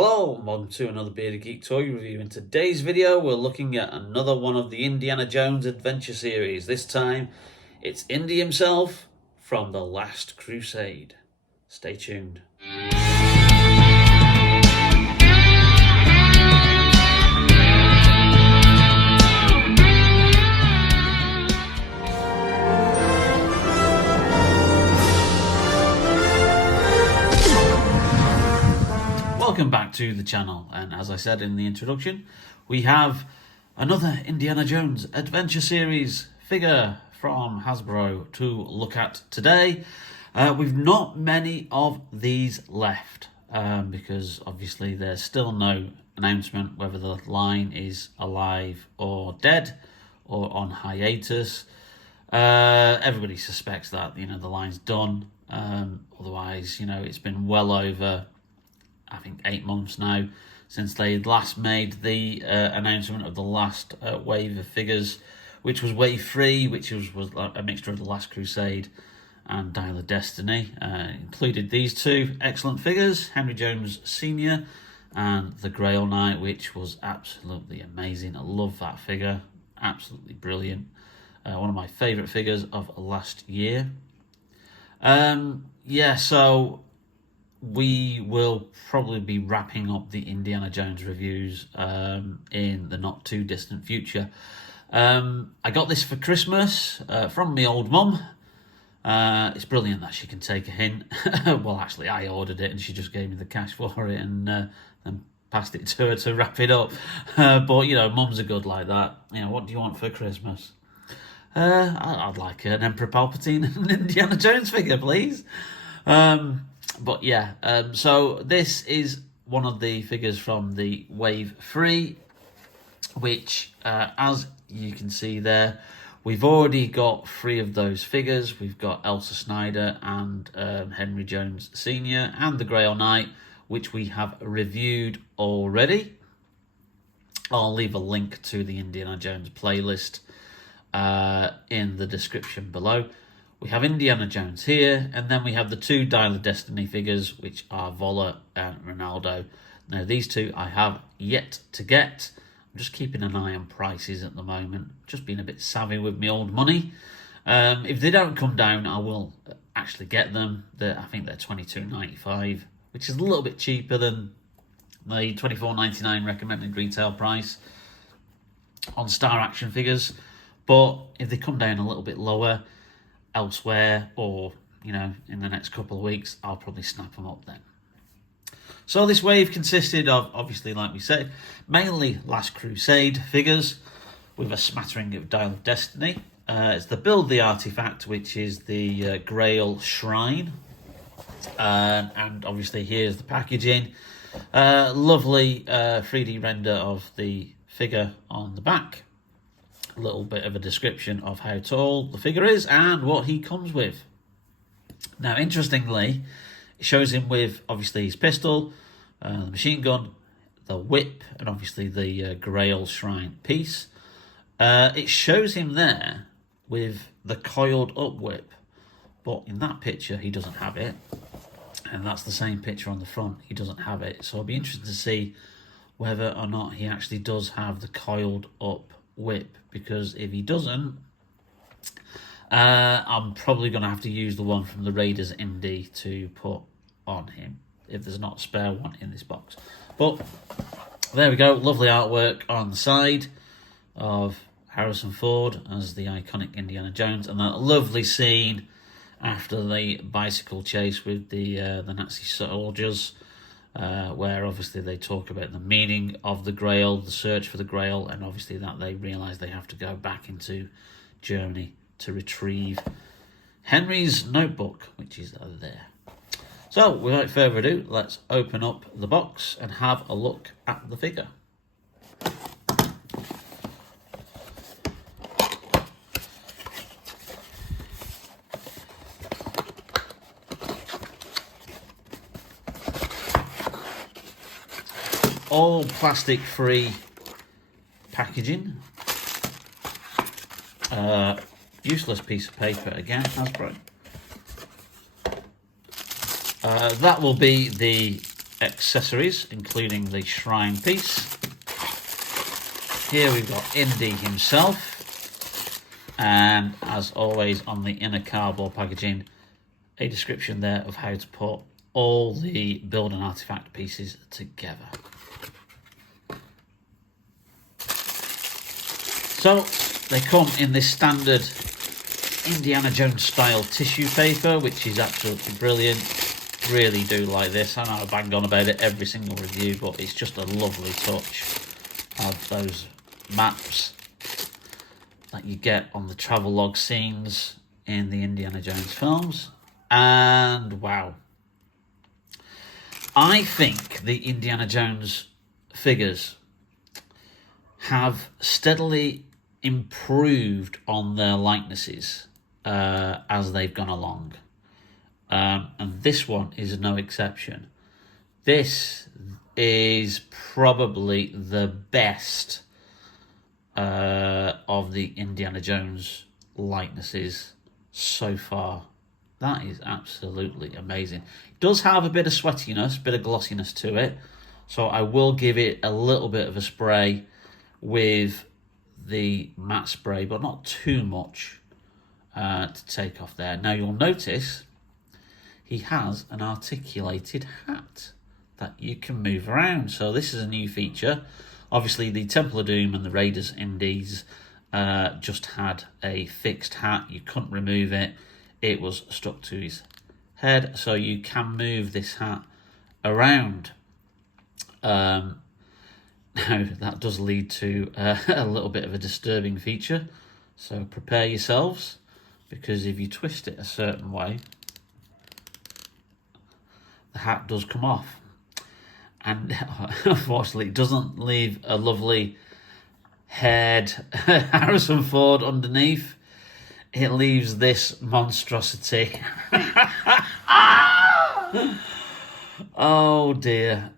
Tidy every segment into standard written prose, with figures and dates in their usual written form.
Hello and welcome to another Bearded Geek toy review. In today's video we're looking at another one of the Indiana Jones adventure series. This time it's Indy himself from the Last Crusade. Stay tuned. Welcome back to the channel, and as I said in the introduction, we have another Indiana Jones adventure series figure from Hasbro to look at today. We've not many of these left because obviously there's still no announcement whether the line is alive or dead or on hiatus. Everybody suspects that the line's done. Otherwise, it's been well over, I think, 8 months now since they last made the announcement of the last wave of figures, which was Wave 3, which was a mixture of the Last Crusade and Dial of Destiny. Included these two excellent figures, Henry Jones Sr. and the Grail Knight, which was absolutely amazing. I love that figure, absolutely brilliant. One of my favourite figures of last year. So we will probably be wrapping up the Indiana Jones reviews in the not too distant future. I got this for Christmas from my old mum. It's brilliant that she can take a hint. Well, actually, I ordered it and she just gave me the cash for it and passed it to her to wrap it up. But, mums are good like that. What do you want for Christmas? I'd like an Emperor Palpatine and an Indiana Jones figure, please. So this is one of the figures from the Wave 3, which, as you can see there, we've already got 3 of those figures. We've got Elsa Snyder and Henry Jones Sr. and the Grail Knight, which we have reviewed already. I'll leave a link to the Indiana Jones playlist in the description below. We have Indiana Jones here, and then we have the 2 Dial of Destiny figures, which are Voller and Ronaldo. Now, these 2 I have yet to get. I'm just keeping an eye on prices at the moment, just being a bit savvy with my old money. If they don't come down, I will actually get them. I think they're $22.95, which is a little bit cheaper than the $24.99 recommended retail price on Star Action figures. But if they come down a little bit lower elsewhere, or in the next couple of weeks, I'll probably snap them up then. So this wave consisted of, obviously, like we said, mainly Last Crusade figures with a smattering of Dial of Destiny. It's the Build the Artifact, which is the Grail Shrine, and obviously here's the packaging. Lovely 3D render of the figure on the back. A little bit of a description of how tall the figure is and what he comes with. Now, interestingly, it shows him with obviously his pistol, the machine gun, the whip, and obviously the Grail Shrine piece. It shows him there with the coiled up whip, but in that picture he doesn't have it, and that's the same picture on the front. He doesn't have it, so I'll be interested to see whether or not he actually does have the coiled up whip, because if he doesn't, I'm probably going to have to use the one from the Raiders Indy to put on him if there's not a spare one in this box. But there we go, lovely artwork on the side of Harrison Ford as the iconic Indiana Jones, and that lovely scene after the bicycle chase with the Nazi soldiers, where obviously they talk about the meaning of the Grail, the search for the Grail, and obviously that they realise they have to go back into Germany to retrieve Henry's notebook, which is there. So, without further ado, let's open up the box and have a look at the figure. All plastic-free packaging. Useless piece of paper again, Hasbro. That will be the accessories, including the shrine piece. Here we've got Indy himself, and as always on the inner cardboard packaging, a description there of how to put all the build and artifact pieces together. So they come in this standard Indiana Jones style tissue paper, which is absolutely brilliant. Really do like this. I know I bang on about it every single review, but it's just a lovely touch of those maps that you get on the travelogue scenes in the Indiana Jones films. And wow, I think the Indiana Jones figures have steadily improved on their likenesses as they've gone along. And this one is no exception. This is probably the best of the Indiana Jones likenesses so far. That is absolutely amazing. It does have a bit of sweatiness, a bit of glossiness to it, so I will give it a little bit of a spray with the matte spray, but not too much to take off there. Now you'll notice he has an articulated hat that you can move around. So this is a new feature. Obviously the Temple of Doom and the Raiders Indies just had a fixed hat. You couldn't remove it. It was stuck to his head. So you can move this hat around. Now that does lead to a little bit of a disturbing feature. So prepare yourselves, because if you twist it a certain way, the hat does come off. And unfortunately, it doesn't leave a lovely haired Harrison Ford underneath. It leaves this monstrosity. Oh dear.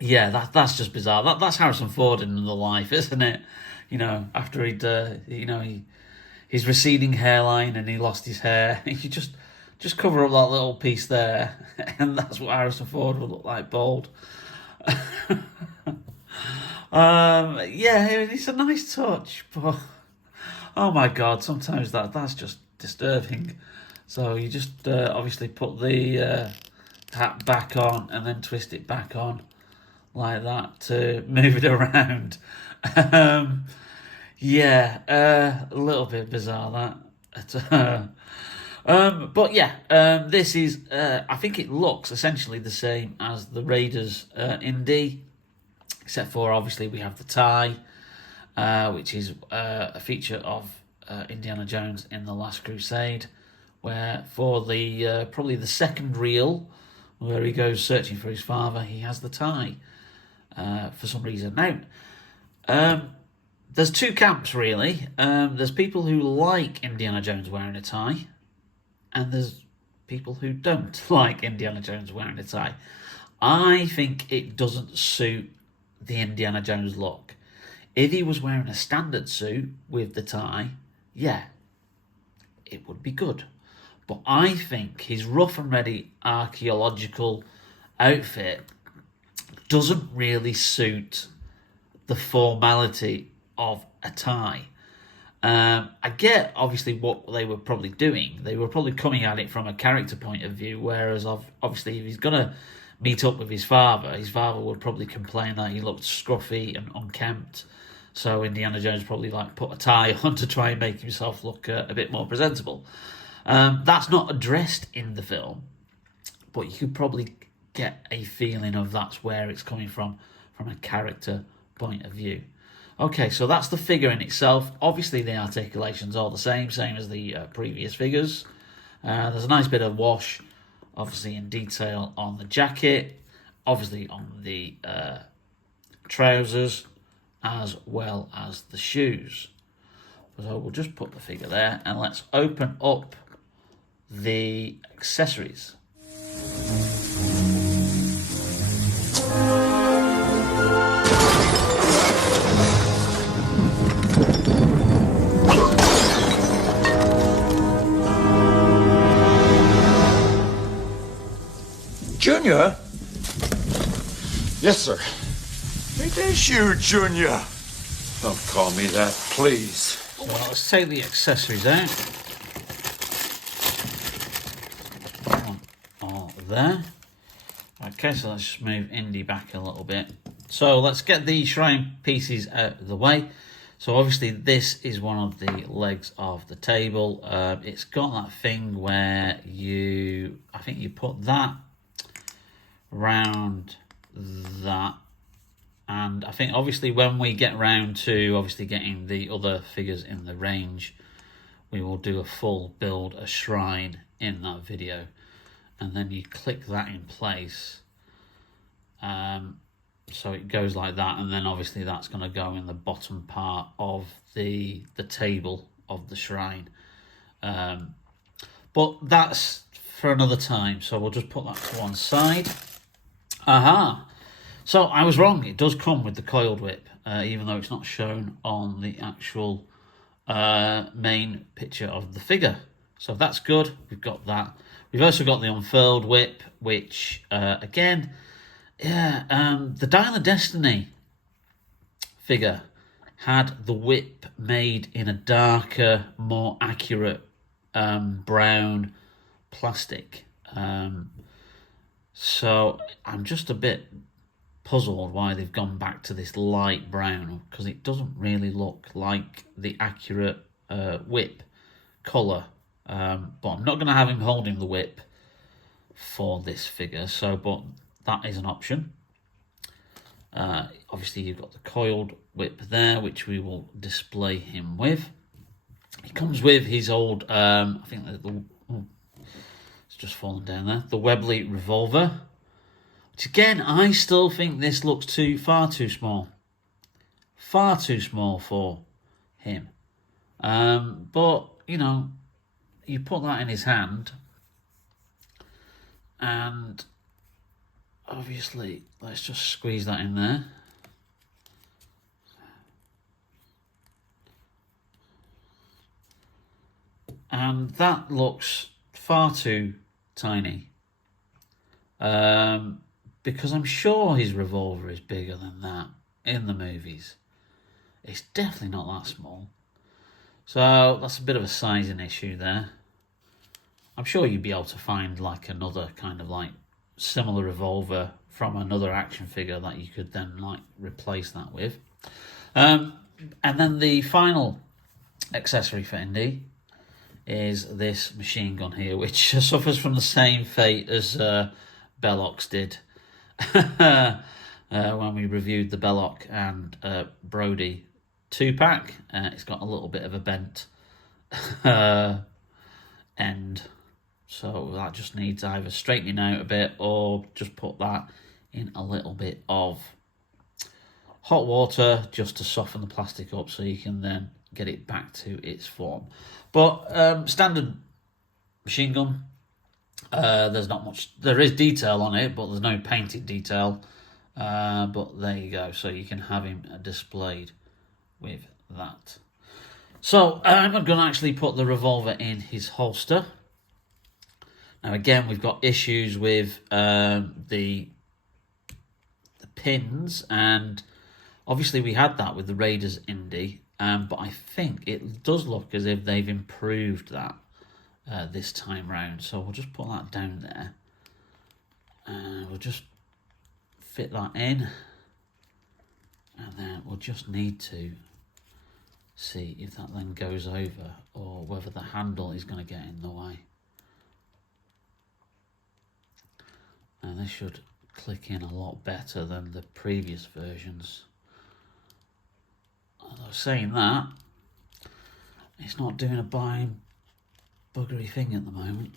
Yeah, that's just bizarre. That's Harrison Ford in the life, isn't it? You know, after his receding hairline and he lost his hair, you just cover up that little piece there, and that's what Harrison Ford would look like, bald. Yeah, it's a nice touch, but oh my god, sometimes that's just disturbing. So you just obviously put the hat back on and then twist it back on like that to move it around. Yeah, a little bit bizarre that. But yeah, this is, I think it looks essentially the same as the Raiders Indy, except for obviously we have the tie, which is a feature of Indiana Jones in The Last Crusade, where for the probably the second reel, where he goes searching for his father, he has the tie for some reason. Now, there's two camps really. There's people who like Indiana Jones wearing a tie, and there's people who don't like Indiana Jones wearing a tie. I think it doesn't suit the Indiana Jones look. If he was wearing a standard suit with the tie, yeah, it would be good. But I think his rough and ready archaeological outfit doesn't really suit the formality of a tie. I get obviously what they were probably doing. They were probably coming at it from a character point of view, whereas obviously if he's going to meet up with his father would probably complain that he looked scruffy and unkempt. So Indiana Jones probably put a tie on to try and make himself look a bit more presentable. That's not addressed in the film, but you could probably get a feeling of that's where it's coming from a character point of view. Okay, so that's the figure in itself. Obviously, the articulation's all the same as the previous figures. There's a nice bit of wash, obviously in detail on the jacket, obviously on the trousers, as well as the shoes. So we'll just put the figure there, and let's open up the accessories. Junior? Yes, sir. It is you, Junior. Don't call me that, please. So let's take the accessories out. One all there. Okay, so let's just move Indy back a little bit. So let's get the shrine pieces out of the way. So obviously this is one of the legs of the table. It's got that thing where I think you put that round that. And I think obviously when we get round to obviously getting the other figures in the range, we will do a full build a shrine in that video. And then you click that in place. So it goes like that, and then obviously that's going to go in the bottom part of the table of the shrine. But that's for another time, so we'll just put that to one side. Aha! So I was wrong, it does come with the coiled whip, even though it's not shown on the actual main picture of the figure. So that's good, we've got that. We've also got the unfurled whip, which, again, the Dial of Destiny figure had the whip made in a darker, more accurate brown plastic. So I'm just a bit puzzled why they've gone back to this light brown, because it doesn't really look like the accurate whip colour. But I'm not going to have him holding the whip for this figure, but that is an option. Obviously you've got the coiled whip there, which we will display him with. He comes with his old, I think it's just fallen down there, the Webley revolver, which again, I still think this looks far too small. Far too small for him. But, you put that in his hand, and obviously, let's just squeeze that in there. And that looks far too tiny. Because I'm sure his revolver is bigger than that in the movies. It's definitely not that small. So that's a bit of a sizing issue there. I'm sure you'd be able to find like another kind of like similar revolver from another action figure that you could then like replace that with. And then the final accessory for Indy is this machine gun here, which suffers from the same fate as Belloq's did when we reviewed the Belloq and Brody 2-pack. It's got a little bit of a bent end, so that just needs either straightening out a bit or just put that in a little bit of hot water just to soften the plastic up so you can then get it back to its form. But standard machine gun, there's not much, there is detail on it, but there's no painted detail. But there you go, so you can have him displayed with that. So I'm going to actually put the revolver in his holster. Now again, we've got issues with the pins, and obviously we had that with the Raiders Indy, but I think it does look as if they've improved that this time round. So we'll just put that down there, and we'll just fit that in, and then we'll just need to see if that then goes over or whether the handle is going to get in the way. And this should click in a lot better than the previous versions. Although saying that, it's not doing a blind buggery thing at the moment.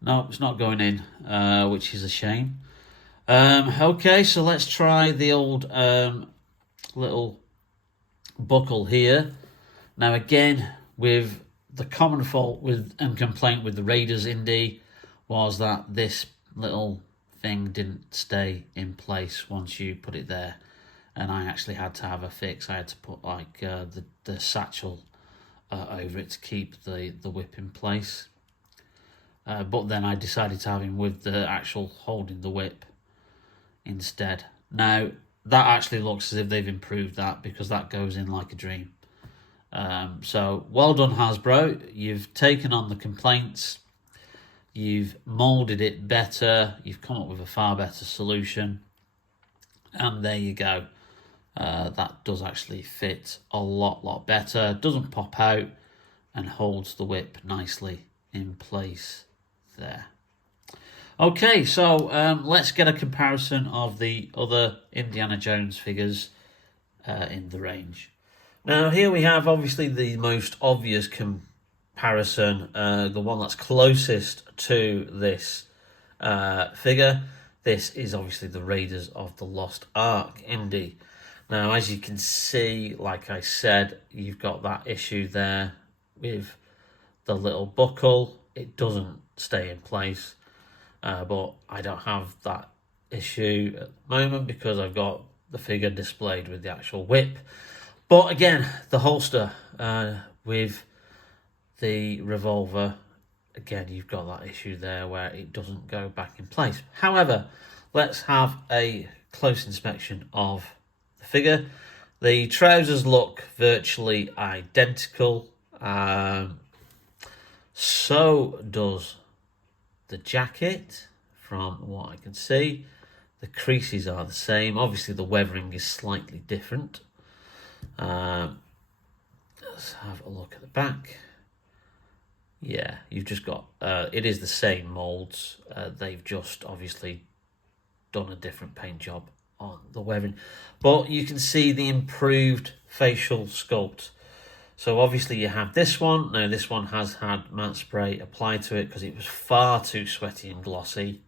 No, it's not going in, which is a shame. Okay, so let's try the old little buckle here. Now again, with the common fault with and complaint with the Raiders Indy was that this little thing didn't stay in place once you put it there. and I actually had to have a fix. I had to put like the satchel over it to keep the whip in place. But then I decided to have him with the actual holding the whip instead. Now, that actually looks as if they've improved that, because that goes in like a dream. So, well done, Hasbro. You've taken on the complaints. You've moulded it better. You've come up with a far better solution. And there you go. That does actually fit a lot better. Doesn't pop out and holds the whip nicely in place there. Okay, so let's get a comparison of the other Indiana Jones figures in the range. Now, here we have obviously the most obvious comparison, the one that's closest to this figure. This is obviously the Raiders of the Lost Ark Indy. Now, as you can see, like I said, you've got that issue there with the little buckle. It doesn't stay in place, but I don't have that issue at the moment because I've got the figure displayed with the actual whip. But again, the holster with the revolver, again, you've got that issue there where it doesn't go back in place. However, let's have a close inspection of the figure. The trousers look virtually identical. So does the jacket, from what I can see. The creases are the same. Obviously, the weathering is slightly different. Let's have a look at the back. Yeah, you've just got, it is the same moulds. They've just obviously done a different paint job on the weathering. But you can see the improved facial sculpt. So obviously you have this one. Now this one has had matte spray applied to it because it was far too sweaty and glossy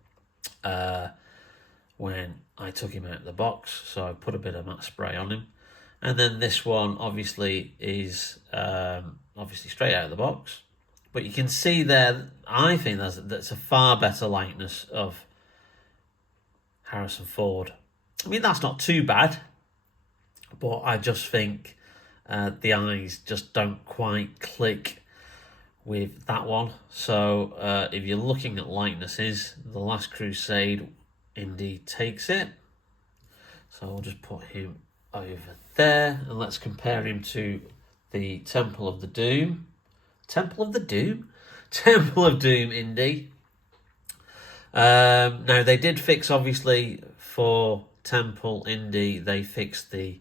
when I took him out of the box. So I put a bit of matte spray on him. And then this one obviously is obviously straight out of the box. But you can see there, I think that's a far better likeness of Harrison Ford. I mean, that's not too bad, but I just think the eyes just don't quite click with that one. So if you're looking at likenesses, the Last Crusade Indy takes it. So I'll just put him over there, and let's compare him to the Temple of Doom Indy. Now they did fix, obviously, for Temple Indy, they fixed the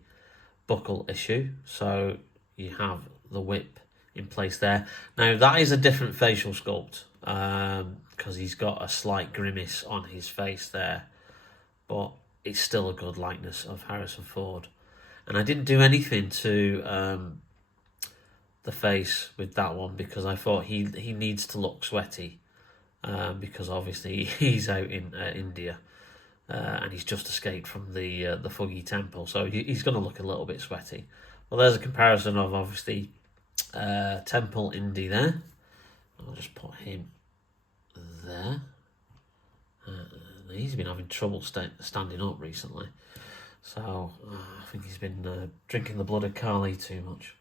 buckle issue, so you have the whip in place there. Now that is a different facial sculpt because he's got a slight grimace on his face there, but it's still a good likeness of Harrison Ford. And I didn't do anything to the face with that one because I thought he needs to look sweaty because obviously he's out in India and he's just escaped from the Fuggy Temple, so he's going to look a little bit sweaty. Well, there's a comparison of obviously Temple Indy there. I'll just put him there. He's been having trouble standing up recently, so I think he's been drinking the blood of Carly too much.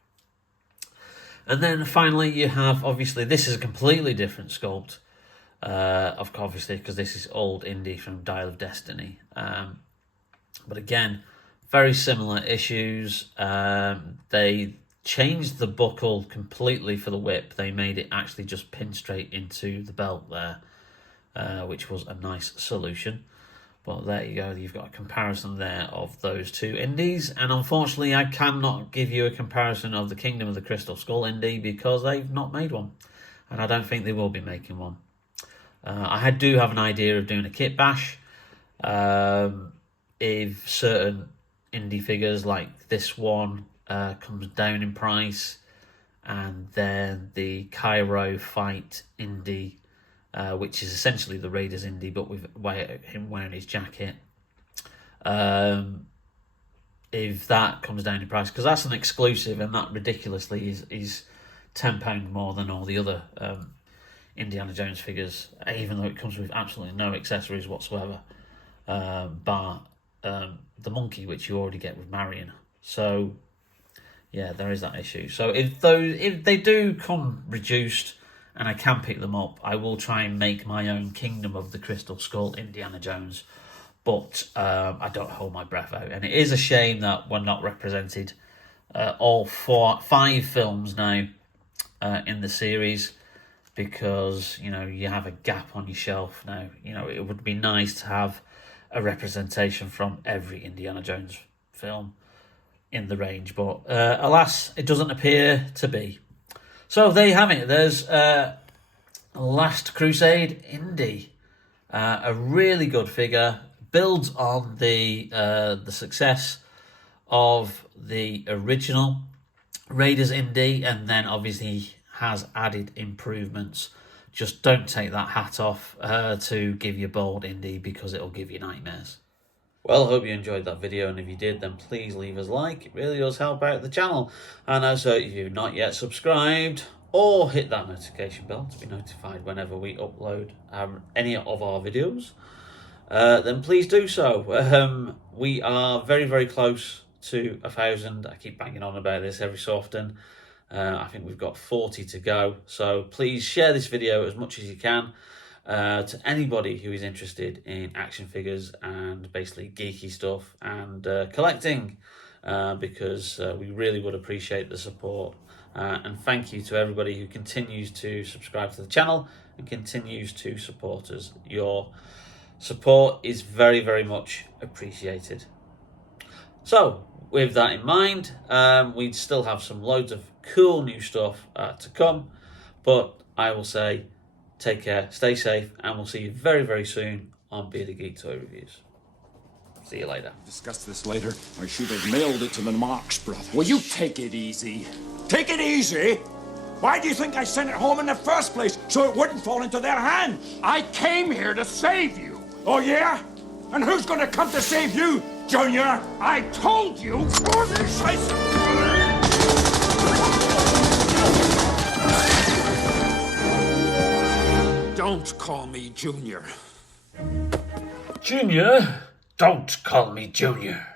And then finally you have, obviously, this is a completely different sculpt, obviously, because this is old Indy from Dial of Destiny. But again, very similar issues. They changed the buckle completely for the whip. They made it actually just pin straight into the belt there, which was a nice solution. But there you go, you've got a comparison there of those two Indies. And unfortunately, I cannot give you a comparison of the Kingdom of the Crystal Skull Indy because they've not made one. And I don't think they will be making one. I do have an idea of doing a kit bash. If certain Indy figures like this one comes down in price, and then the Cairo Fight Indy, which is essentially the Raiders Indy, but with him wearing his jacket. If that comes down in price, because that's an exclusive, and that ridiculously is £10 more than all the other Indiana Jones figures, even though it comes with absolutely no accessories whatsoever, bar the monkey, which you already get with Marion. So yeah, there is that issue. So if they do come reduced and I can pick them up, I will try and make my own Kingdom of the Crystal Skull Indiana Jones. But I don't hold my breath out. And it is a shame that we're not represented all 5 films now in the series, because, you know, you have a gap on your shelf now. You know, it would be nice to have a representation from every Indiana Jones film in the range. But alas, it doesn't appear to be. So there you have it. There's Last Crusade Indy. A really good figure. Builds on the success of the original Raiders Indy, and then obviously has added improvements. Just don't take that hat off to give you bold Indy, because it'll give you nightmares. Well, I hope you enjoyed that video, and if you did, then please leave us a like. It really does help out the channel. And also, if you've not yet subscribed, or hit that notification bell to be notified whenever we upload any of our videos, then please do so. We are very, very close to 1,000. I keep banging on about this every so often. I think we've got 40 to go. So please share this video as much as you can to anybody who is interested in action figures and basically geeky stuff and collecting, because we really would appreciate the support. And thank you to everybody who continues to subscribe to the channel and continues to support us. Your support is very, very much appreciated. So with that in mind, we still have some loads of cool new stuff to come, but I will say take care, stay safe, and we'll see you very, very soon on Bearded Geek Toy Reviews. See you later. Discuss this later. I should have mailed it to the Marx brothers. Will you take it easy? Take it easy? Why do you think I sent it home in the first place? So it wouldn't fall into their hands. I came here to save you. Oh, yeah? And who's gonna come to save you, Junior? I told you. Don't call me Junior. Junior? Don't call me Junior.